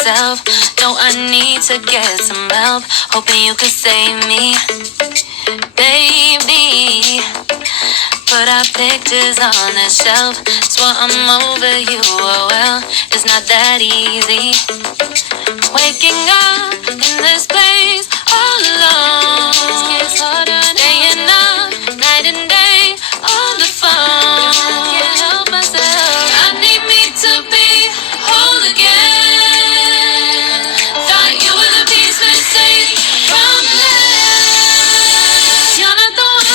myself. No, I need to get some help. Hoping you could save me, baby. Put our pictures on the shelf. Swear I'm over you, oh well, it's not that easy. Waking up in this place all alone. Staying up night and day on the phone. Can't help myself. I need me to be whole again. Thought you were the piece missing from this. You're not the one.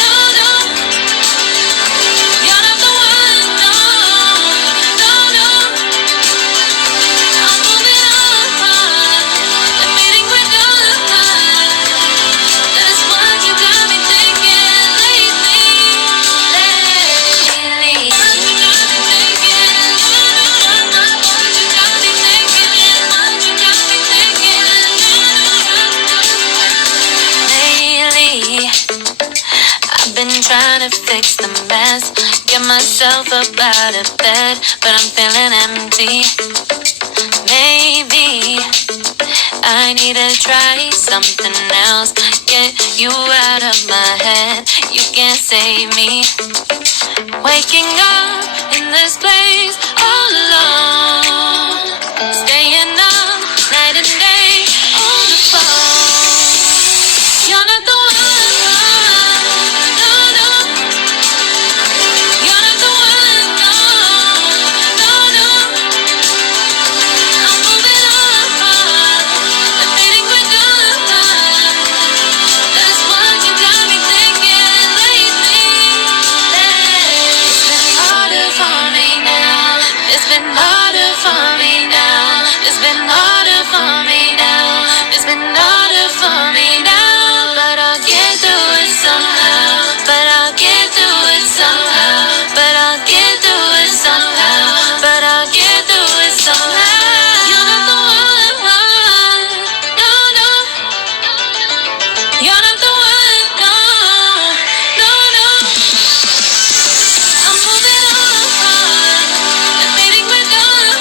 No, no. You're not the one. No, no, no. I'm moving on. Admitting we're done. That's what you got me thinking lately. Lately, I've been trying to fix the mess, get myself up out of bed, but I'm feeling empty. Maybe I need to try something else. Get you out of my head. You can't save me. Waking up in this place all alone. Staying up night and day on the phone. You're not the one. No, no. You're not the one. No, no, no. I'm moving on. Admitting we're done. That's what you got me thinking lately. It's been harder for me now. It's been harder for me now. It's been harder for me now. It's been harder for me now. But I'll get through it somehow. But I'll get through it somehow. But I'll get through it somehow. But I'll get through it somehow. You're not the one. No, no. You're not the one. No, no, no. I'm moving on. Admitting we're done.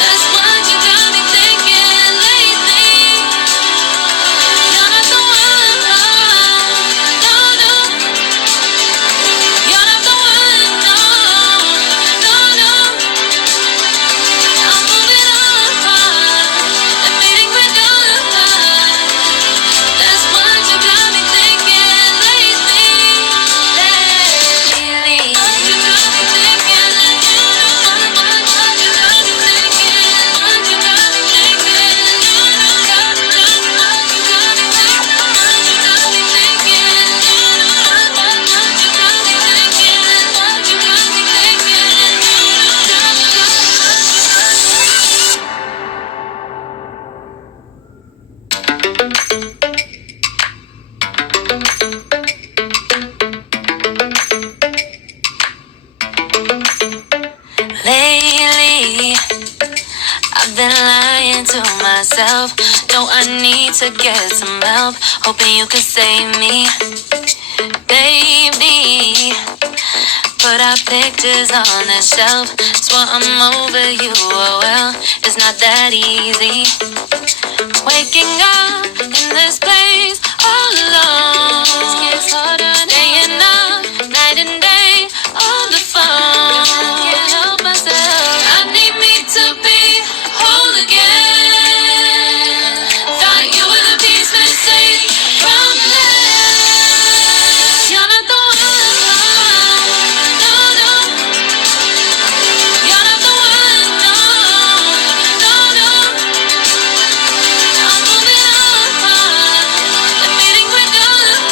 That's what you got me thinking lately. You're not the one. No, no. You're not the one. No, no, no. I'm moving on. Admitting we're done. That's what you got me thinking lately. What you got me thinking? What you got me thinking? What you got me thinking? What you got me thinking? What you got me thinking? What you got me thinking? What you got me Lately, I've been lying to myself. No, I need to get some help. Hoping you could save me, baby. Put our pictures on the shelf. Swear I'm over you, oh well, it's not that easy. Waking up in this place all alone. Staying up night and day on the phone. Can't help myself. I need me to be whole again. Thought you were the piece missing from this. You're not the one. No, no. You're not the one. No, no, no. I'm moving on. Admitting we're done.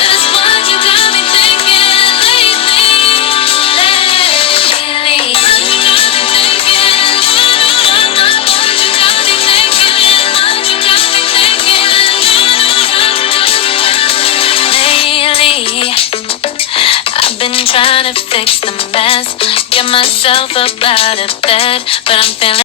That's what you got me thinking lately. What you got me thinking? What you got me thinking? What you got me thinking? Lately, I've been trying to fix the mess, get myself up out of bed, but I'm feeling